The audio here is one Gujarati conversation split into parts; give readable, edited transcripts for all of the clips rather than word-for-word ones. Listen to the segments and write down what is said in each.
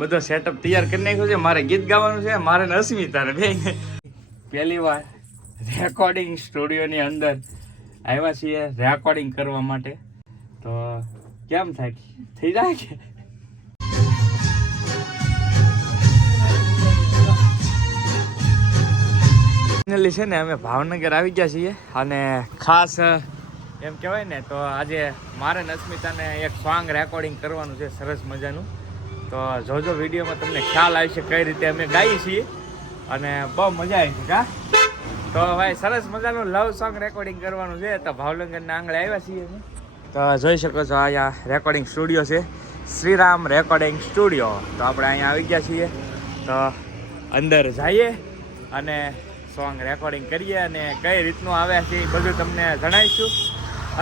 બધો સેટઅપ તૈયાર કરી નાખ્યો છે. મારે ગીત ગાવાનું છે, મારે ને અસ્મિતાને બે પહેલી વાર રેકોર્ડિંગ સ્ટુડિયોની અંદર આવ્યા છીએ રેકોર્ડિંગ કરવા માટે. તો કેમ થાય, થઈ જાય કે ફાઇનલી છે ને અમે ભાવનગર આવી ગયા છીએ અને ખાસ એમ કહેવાય ને તો આજે મારે ને અસ્મિતાને એક સોંગ રેકોર્ડિંગ કરવાનું છે સરસ મજાનું. તો જોજો વિડીયોમાં તમને ખ્યાલ આવશે કઈ રીતે અમે ગાઈએ છીએ અને બહુ મજા આવી છે. કા તો ભાઈ સરસ મજાનું લવ સોંગ રેકોર્ડિંગ કરવાનું છે. તો ભાવનગરના આંગણે આવ્યા છીએ અમે. તો જોઈ શકો છો અહીંયા રેકોર્ડિંગ સ્ટુડિયો છે, શ્રીરામ રેકોર્ડિંગ સ્ટુડિયો. તો આપણે અહીંયા આવી ગયા છીએ. તો અંદર જઈએ અને સોંગ રેકોર્ડિંગ કરીએ અને કઈ રીતનું આવ્યા છે એ બધું તમને જણાવીશું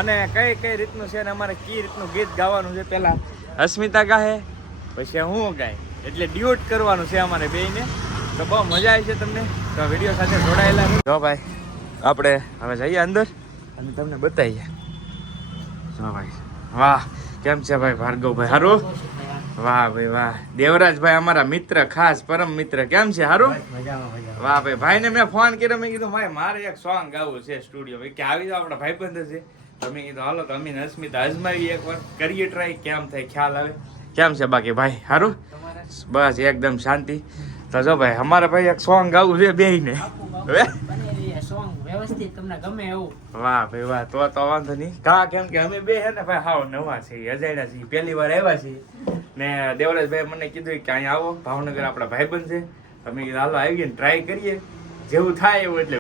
અને કઈ કઈ રીતનું છે અને અમારે કઈ રીતનું ગીત ગાવાનું છે. પહેલાં અસ્મિતા ગાહે પછી હું ગાય, એટલે ડ્યુટ કરવાનું છે અમારે બેયને. તો બહુ મજા આવી છે તમને. તો વિડીયો સાથે જોડાયેલા જો ભાઈ આપણે હવે જઈએ અંદર અને તમને બતાવીએ. જો ભાઈ વાહ, કેમ છે ભાઈ ભાર્ગવભાઈ? સારું? વાહ ભાઈ વાહ. દેવરાજભાઈ અમારા મિત્ર, ખાસ પરમ મિત્ર. કેમ છે? સારું? વાહ ભાઈ. ભાઈને મેં ફોન કર્યો, મેં કીધું ભાઈ મારે એક સોંગ ગાવું છે સ્ટુડિયો, કે આવી જાવ, આપણા ભાઈબંધ છે. તો મેં કીધું હાલો તો અમીન અસ્મિતા અજમાવી એકવાર કરીએ ટ્રાય, કેમ થાય ખ્યાલ આવે. કેમ છે બાકી ભાઈ? સારું? બસ એકદમ શાંતિ. તો જો ભાઈ અમારે ભાઈ એક સોંગ ગાવું છે બેયને. હવે વાહ ભાઈ વાહ. તો વાંધો નહીં. કા કેમ કે અમે બે છે ને ભાઈ હાવ નવા છે, અજાણ્યા છીએ, પહેલી વાર આવ્યા છીએ. ને દેવરાજભાઈ મને કીધું કે અહીંયા આવો, ભાવનગર આપણા ભાઈબંધ છે. અમે કીધું હાલો આવીએ ને ટ્રાય કરીએ, જેવું થાય એવું. એટલે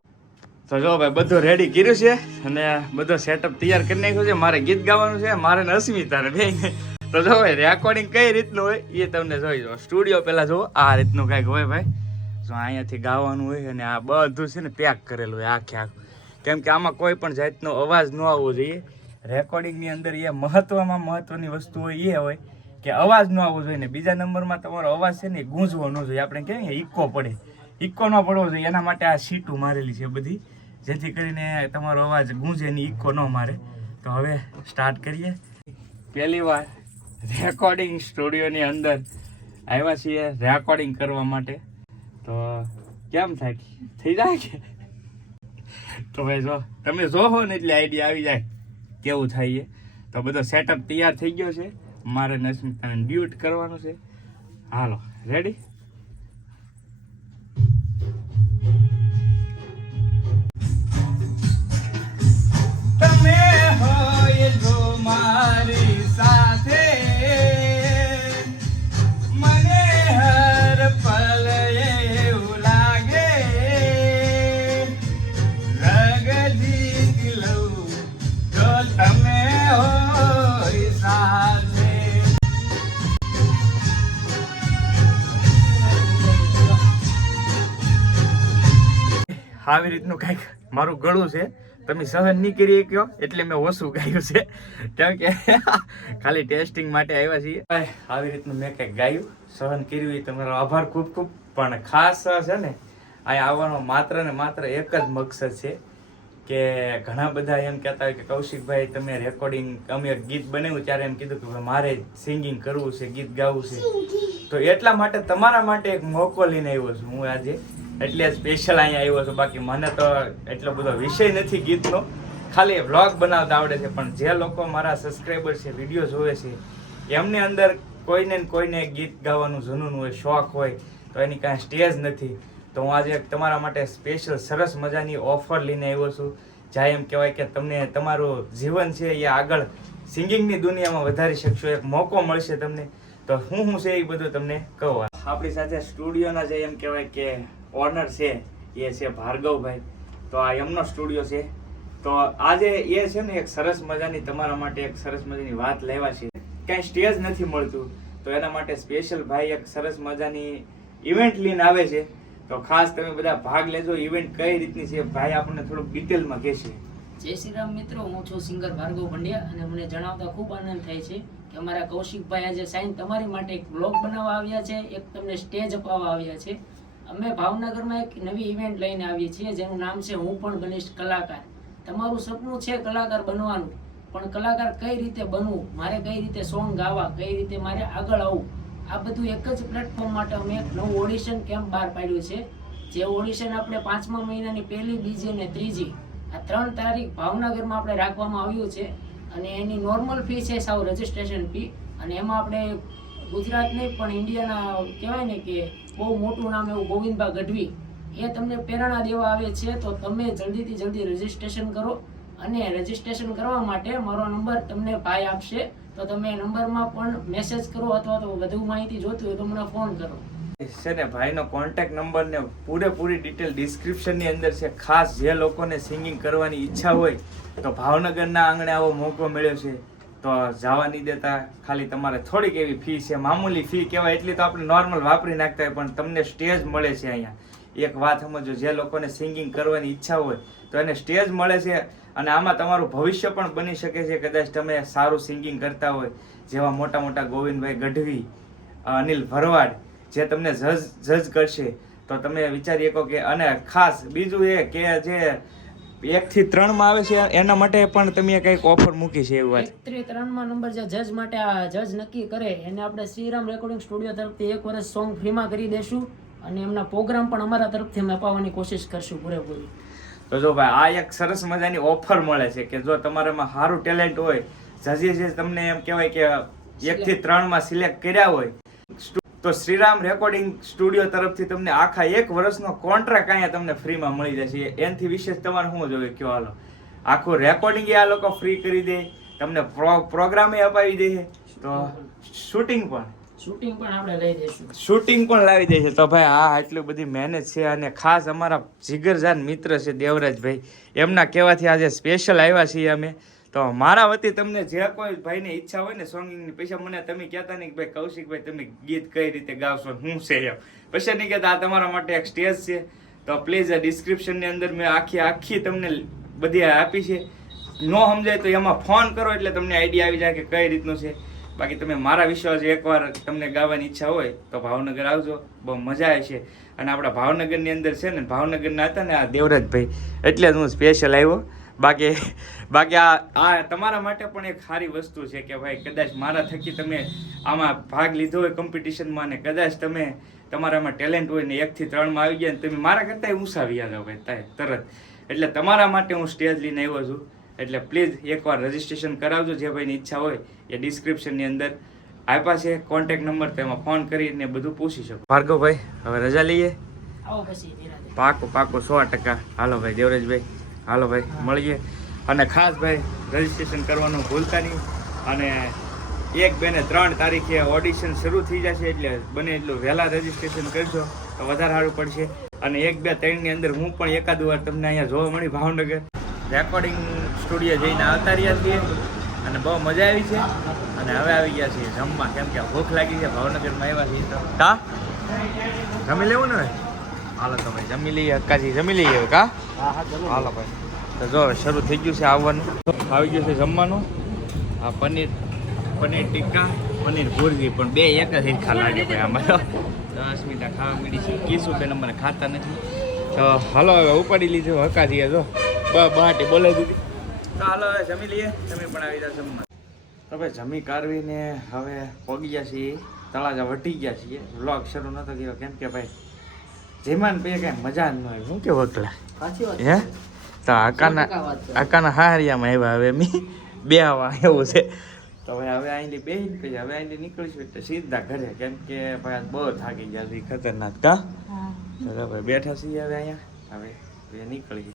તો જો ભાઈ બધું રેડી કર્યું છે અને બધો સેટઅપ તૈયાર કરી નાખ્યો છે. મારે ગીત ગાવાનું છે, મારે ને અસ્મિતાને બે. તો જો ભાઈ રેકોર્ડિંગ કઈ રીતનું હોય એ તમને જોઈ જો. સ્ટુડિયો પહેલાં જુઓ, આ રીતનું કંઈક હોય ભાઈ. જો અહીંયાથી ગાવાનું હોય અને આ બધું છે ને પેક કરેલું હોય આખે આખું. કેમ કે આમાં કોઈ પણ જાતનો અવાજ ન આવવો જોઈએ. રેકોર્ડિંગની અંદર એ મહત્વની વસ્તુ હોય એ હોય કે અવાજ ન આવવો જોઈએ ને બીજા નંબરમાં તમારો અવાજ છે ને ગૂંજવો ન જોઈએ. આપણે કહીએ ઇકો પડે, ઇકો ન પડવો જોઈએ. એના માટે આ સીટું મારેલી છે બધી, જેથી કરીને તમારો અવાજ ગૂંજે ને ઇકો ન મારે. તો હવે સ્ટાર્ટ કરીએ. પહેલી વાર રેકોર્ડિંગ સ્ટુડિયોની અંદર આવ્યા છીએ રેકોર્ડિંગ કરવા માટે. તો કેમ થાય, થઈ જાય કે તો ભાઈ જો તમે જોહો ને એટલે આઈડિયા આવી જાય કેવું થાય. તો બધો સેટઅપ તૈયાર થઈ ગયો છે. મારે અસ્મિતાને ડ્યુટ કરવાનું છે. હાલો રેડી? તમે હોય જો મારી સાથે, મને હર પલ એવું લાગે લગજી લઉં જો તમે હોય સાથે. આવી રીતનું કંઈક મારું ગળું છે, તમે સહન નહીં કરી શક્યો એટલે મેં ઓછું ગાયું છે. કેમ કે ખાલી ટેસ્ટિંગ માટે આવ્યા છીએ. આવી રીતનું મેં કંઈક ગાયું, સહન કર્યું એ તમારો આભાર ખૂબ ખૂબ. પણ ખાસ છે ને અહીંયા આવવાનો માત્ર ને માત્ર એક જ મકસદ છે કે ઘણા બધા એમ કહેતા હોય કે કૌશિકભાઈ તમે રેકોર્ડિંગ, અમે ગીત બનાવ્યું ત્યારે એમ કીધું કે મારે સિંગિંગ કરવું છે, ગીત ગાવું છે. તો એટલા માટે તમારા માટે એક મોકો લઈને આવ્યો છું હું આજે, એટલે સ્પેશિયલ અહીંયા આવ્યો છું. બાકી મને તો એટલો બધો વિષય નથી ગીતનો, ખાલી વ્લોગ બનાવતા આવડે છે. પણ જે લોકો મારા સબસ્ક્રાઈબર છે, વિડીયો જોવે છે, એમને અંદર કોઈને ને કોઈને ગીત ગાવાનું જૂનું હોય, શોખ હોય, તો એની કાંઈ સ્ટેજ નથી. તો હું આજે તમારા માટે સ્પેશિયલ સરસ મજાની ઓફર લઈને આવ્યો છું. જ્યાં એમ કહેવાય કે તમને તમારું જીવન છે એ આગળ સિંગિંગની દુનિયામાં વધારી શકશો, એક મોકો મળશે તમને. તો હું છે એ બધું તમને કહું. આપણી સાથે સ્ટુડિયોના જે એમ કહેવાય કે ઓનર છે એ છે ભાર્ગવભાઈ. તો આ એમનો સ્ટુડિયો છે. તો આજે એ છે ને એક સરસ મજાની તમારા માટે એક સરસ મજાની વાત લેવા છે. કાંઈ સ્ટેજ નથી મળતું તો એના માટે સ્પેશિયલ ભાઈ એક સરસ મજાની ઇવેન્ટ લઈને આવે છે. તો ખાસ તમે બધા ભાગ લેજો. ઇવેન્ટ કઈ રીતની છે ભાઈ આપણને થોડુંક ડિટેલમાં કહેશે. જય શ્રી રામ મિત્રો, હું છું સિંગર ભાર્ગવ પંડ્યા અને મને જણાવતા ખૂબ આનંદ થાય છે કે અમારા કૌશિકભાઈ આજે સાઈન તમારી માટે એક બ્લોગ બનાવવા આવ્યા છે, એક તમને સ્ટેજ અપાવવા આવ્યા છે. અમે ભાવનગરમાં એક નવી ઇવેન્ટ લઈને આવીએ છીએ જેનું નામ છે હું પણ બનીશ કલાકાર. તમારું સપનું છે કલાકાર બનવાનું, પણ કલાકાર કઈ રીતે બનવું, મારે કઈ રીતે સોંગ ગાવા, કઈ રીતે મારે આગળ આવવું, આ બધું એક જ પ્લેટફોર્મ માટે અમે એક નવું ઓડિશન કેમ્પ બહાર પાડ્યું છે. જે ઓડિશન આપણે 5મા મહિનાની 1લી, 2જી અને 3જી આ 3 તારીખ ભાવનગરમાં આપણે રાખવામાં આવ્યું છે. અને એની નોર્મલ ફી છે સાવ રજિસ્ટ્રેશન ફી. અને એમાં આપણે ગુજરાત નહીં પણ ઇન્ડિયાના કહેવાય ને કે બહુ મોટું નામ એવું ગોવિંદભાઈ ગઢવી એ તમને પ્રેરણા દેવા આવે છે. તો તમે જલ્દીથી જલ્દી રજિસ્ટ્રેશન કરો. અને રજિસ્ટ્રેશન કરવા માટે મારો નંબર તમને ભાઈ આપશે, તો તમે નંબરમાં પણ મેસેજ કરો અથવા તો વધુ માહિતી જોતી હોય તો મને ફોન કરો. છે ને ભાઈનો કોન્ટેક્ટ નંબર ને પૂરેપૂરી ડિટેલ ડિસ્ક્રિપ્શનની અંદર છે. ખાસ જે લોકોને સિંગિંગ કરવાની ઈચ્છા હોય તો ભાવનગરના આંગણે આવો મોકો મળ્યો છે તો જવા નહીં દેતા. ખાલી તમારે થોડીક એવી ફી છે, મામૂલી ફી કહેવાય એટલી તો આપણે નોર્મલ વાપરી નાખતા હોય, પણ તમને સ્ટેજ મળે છે અહીંયા. એક વાત સમજો, જે લોકોને સિંગિંગ કરવાની ઈચ્છા હોય તો એને સ્ટેજ મળે છે. અને આમાં તમારું ભવિષ્ય પણ બની શકે છે. કદાચ તમે સારું સિંગિંગ કરતા હોય, જેવા મોટા મોટા ગોવિંદભાઈ ગઢવી, અનિલ ભરવાડ જે તમને જજ કરશે, તો તમે વિચારી શકો કે. અને ખાસ બીજું એ કે જે 1 થી 3 માં આવે છે એના માટે પણ તમે કંઈક ઓફર મૂકી છે એવું વાત? 1 થી 3માં નંબર જે જજ માટે આ જજ નક્કી કરે એને આપણે શ્રીરામ રેકોર્ડિંગ સ્ટુડિયો તરફથી 1 વર્ષ સોંગ ફ્રીમાં કરી દેશું. અને એમના પ્રોગ્રામ પણ અમારા તરફથી અમે અપાવવાની કોશિશ કરશું પૂરેપૂરી. તો જો ભાઈ આ એક સરસ મજાની ઓફર મળે છે કે જો તમારામાં સારું ટેલેન્ટ હોય, જજીસે તમને એમ કહેવાય કે 1 થી 3 માં સિલેક્ટ કર્યા હોય, તો શ્રીરામ રેકોર્ડિંગ સ્ટુડિયો તરફથી તમને આખા 1 વર્ષનો કોન્ટ્રાક્ટ અહીંયા તમને ફ્રીમાં મળી જશે. એનાથી વિશેષ તમારે શું જોઈએ કયો? હાલો, આખું રેકોર્ડિંગ આ લોકો ફ્રી કરી દે, તમને પ્રોગ્રામે અપાવી દે, તો શૂટિંગ પણ આપણે લઈ દઈશું. શૂટિંગ પણ લાવી દે છે. તો ભાઈ આ આટલી બધી મહેનત છે. અને ખાસ અમારા જીગરજાન મિત્ર છે દેવરાજભાઈ, એમના કહેવાથી આજે સ્પેશિયલ આવ્યા છીએ અમે. તો મારા વતી તમને જે કોઈ ભાઈને ઈચ્છા હોય ને સોંગિંગની, પૈસા મને તમે કહેતા નહીં કે ભાઈ કૌશિકભાઈ તમે ગીત કઈ રીતે ગાવશો, શું છે એમ, પછી નહીં કહેતા આ તમારા માટે એક સ્ટેજ છે. તો પ્લીઝ આ ડિસ્ક્રિપ્શનની અંદર મેં આખી તમને બધી આપી છે. ન સમજાય તો એમાં ફોન કરો એટલે તમને આઈડિયા આવી જાય કે કઈ રીતનું છે. બાકી તમે મારા વિશ્વાસ એકવાર તમને ગાવાની ઈચ્છા હોય તો ભાવનગર આવજો, બહુ મજા આવે છે. અને આપણા ભાવનગરની અંદર છે ને, ભાવનગરના હતા ને આ દેવરાજભાઈ, એટલે જ હું સ્પેશિયલ આવ્યો. બાકી આ તમારા માટે પણ એક સારી વસ્તુ છે કે ભાઈ કદાચ મારા થકી તમે આમાં ભાગ લીધો હોય કોમ્પિટિશનમાં, ને કદાચ તમે તમારામાં ટેલેન્ટ હોય ને 1 થી 3 માં આવી ગયા ને તમે મારા કરતાં ઊંચા આવી જાવ ભાઈ તરત. એટલે તમારા માટે હું સ્ટેજ લઈને આવ્યો છું. એટલે પ્લીઝ એકવાર રજિસ્ટ્રેશન કરાવજો. જે ભાઈની ઈચ્છા હોય એ ડિસ્ક્રિપ્શનની અંદર આપ્યા છે કોન્ટેક્ટ નંબર, તેમાં ફોન કરીને બધું પૂછી શકો. ભાર્ગવભાઈ હવે રજા લઈએ? આવો પછી પાકું 100%. હાલો ભાઈ દેવરાજભાઈ, હાલો ભાઈ મળીએ. અને ખાસ ભાઈ રજિસ્ટ્રેશન કરવાનું ભૂલતા નહીં. અને 1, 2 ને 3 તારીખે ઓડિશન શરૂ થઈ જશે, એટલે બને એટલું વહેલા રજિસ્ટ્રેશન કરજો તો વધારે સારું પડશે. અને 1, 2, 3 ની અંદર હું પણ એકાદ વાર તમને અહીંયા જોવા મળી ભાવનગર રેકોર્ડિંગ સ્ટુડિયો જઈને આવતા રહ્યા છીએ. અને બહુ મજા આવી છે. અને હવે આવી ગયા છીએ જમવા, કેમ કે ભૂખ લાગી છે. ભાવનગરમાં આવ્યા છીએ તો કા જમી લેવું ને? હાલો તો ભાઈ જમી લઈએ. અક્કાજી જમી લઈએ કા? હાલો ભાઈ. તો જો શરૂ થઈ ગયું છે આવવાનું, આવી ગયું છે જમવાનું. આ પનીર ટિક્કા, પનીર ભુરજી, પણ બે એક જ હિરખા લાગે ભાઈ આમાં. તો અસ્મિતા ખાવા માંડી છે, કીશું બેન મને ખાતા નથી. તો હાલો હવે ઉપાડી લીધું હકાજી, જો બહાટી બોલાવી દીધી. તો હાલો હવે જમી લઈએ, તમે પણ આવી જાવ જમવા. તો ભાઈ જમી કાઢવીને હવે પગી ગયા છીએ, તળાજા વટી ગયા છીએ. વ્લોગ શરૂ નતો કર્યો કેમ કે ભાઈ જેમાન પે કઈ મજા જ ન હોય. શું કે વકલા હે? તો આકાના હારિયામાં આવ્યા હવે મી બે આવા એવું છે. તો હવે અહીંથી બેહીને પછી હવે અહીંથી નીકળીશું એટલે સીધા ઘરે, કેમ કે ભાઈ બહુ થાકી ગયા છે ખતરનાક કા. ભાઈ બેઠા છીએ હવે અહીંયા, હવે નીકળી